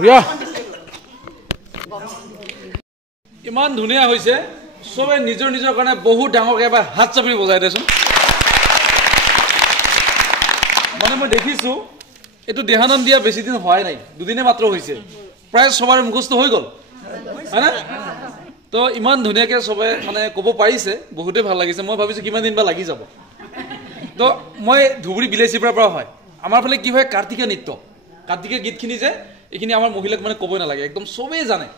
বঢ়িয়া ইমান ধুনীয়া হৈছে সবে নিজৰ নিজৰ কাৰণে বহুত ডাঙৰকৈ এবাৰ হাত চাপৰি বজাই দেচোন মানে মই দেখিছোঁ এইটো দেহানন্দ দিয়া বেছি দিন হোৱাই নাই দুদিনে মাত্ৰ হৈছে প্ৰায় সবাৰে মুখস্থ হৈ গ'ল হয় না তো ইমান ধুনীয়াকৈ সবে মানে ক'ব পাৰিছে বহুতেই ভাল লাগিছে মই ভাবিছোঁ কিমান দিন বা লাগি যাব তো মই ধুবুৰী বিলাচীৰ পৰা হয় আমাৰ ফালে কি হয় কাৰ্তিকীয় নৃত্য কাৰ্তিকীয় গীতখিনি যে এইখিনি আমাৰ মহিলাক মানে ক'বই নালাগে একদম সবেই জানে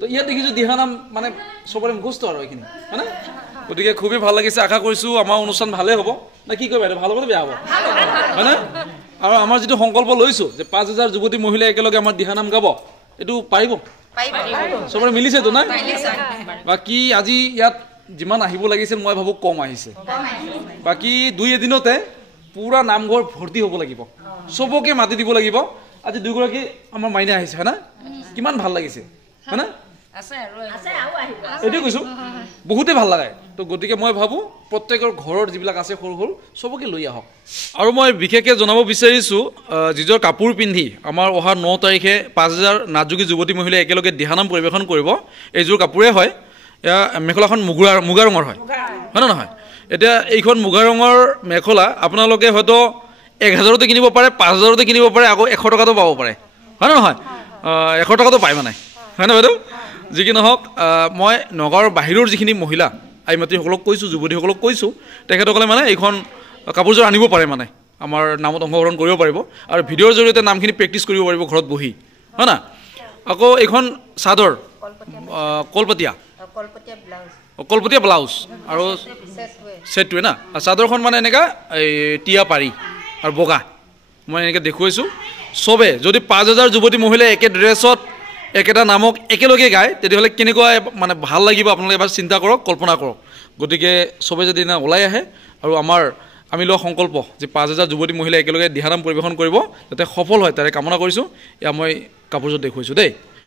তো ইয়াত দেখিছোঁ দিহানাম মানে সবৰে মুখস্থ আৰু এইখিনি হয় না গতিকে খুবেই ভাল লাগিছে আশা কৰিছোঁ আমাৰ অনুষ্ঠান ভালেই হ'ব না কি কয় বাইদেউ ভাল হ'বনে বেয়া হ'ব হয় না আৰু আমাৰ যিটো সংকল্প লৈছোঁ যে ৫,০০০ যুৱতী মহিলাই একেলগে আমাৰ দিহানাম গাব এইটো পাৰিব সবৰে মিলিছেতো না বাকী আজি ইয়াত যিমান আহিব লাগিছিল মই ভাবোঁ কম আহিছে বাকী ২ এদিনতে পুৰা নামঘৰ ভৰ্তি হ'ব লাগিব সবকে মাতি দিব লাগিব আজি ২গৰাকী আমাৰ মাইনা আহিছে হয় না কিমান ভাল লাগিছে হয় না এইটোৱে কৈছোঁ বহুতেই ভাল লাগে তো গতিকে মই ভাবোঁ প্ৰত্যেকৰ ঘৰৰ যিবিলাক আছে সৰু সৰু সবকে লৈ আহক আৰু মই বিশেষকৈ জনাব বিচাৰিছোঁ যিযোৰ কাপোৰ পিন্ধি আমাৰ অহা ৯ তাৰিখে ৫,০০০ নাচযোগী যুৱতী মহিলাই একেলগে দিহানাম পৰিৱেশন কৰিব এইযোৰ কাপোৰে হয় এয়া মেখেলাখন মুগা ৰঙৰ হয় হয় নে নহয় এতিয়া এইখন মুগা ৰঙৰ মেখেলা আপোনালোকে হয়তো ১,০০০তে কিনিব পাৰে ৫,০০০তে কিনিব পাৰে আকৌ ১০০ টকাতো পাব পাৰে হয় নে নহয় ১০০ টকাতো পায় মানে হয় নে বাইদেউ যি কি নহওক মই নগাঁৱৰ বাহিৰৰ যিখিনি মহিলা আই মাতৃসকলক কৈছোঁ যুৱতীসকলক কৈছোঁ তেখেতসকলে মানে এইখন কাপোৰযোৰ আনিব পাৰে মানে আমাৰ নামত অংশগ্ৰহণ কৰিব পাৰিব আৰু ভিডিঅ'ৰ জৰিয়তে নামখিনি প্ৰেক্টিছ কৰিব পাৰিব ঘৰত বহি হয় না আকৌ এইখন চাদৰ কলপতীয়া ব্লাউজ আৰু ছেটটোৱে না চাদৰখন মানে এনেকুৱা এই টিয়া পাৰি আৰু বগা মই এনেকৈ দেখুৱাইছোঁ চবে যদি ৫,০০০ যুৱতী মহিলাই একে ড্ৰেছত একেটা নামক একেলগে গায় তেতিয়াহ'লে কেনেকুৱা মানে ভাল লাগিব আপোনালোকে এবাৰ চিন্তা কৰক কল্পনা কৰক গতিকে চবে যদি ওলাই আহে আৰু আমি লোৱা সংকল্প যে ৫,০০০ যুৱতী মহিলাই একেলগে দিহানাম পৰিৱেশন কৰিব যাতে সফল হয় তাৰে কামনা কৰিছোঁ এয়া মই কাপোৰযোৰ দেখুৱাইছোঁ দেই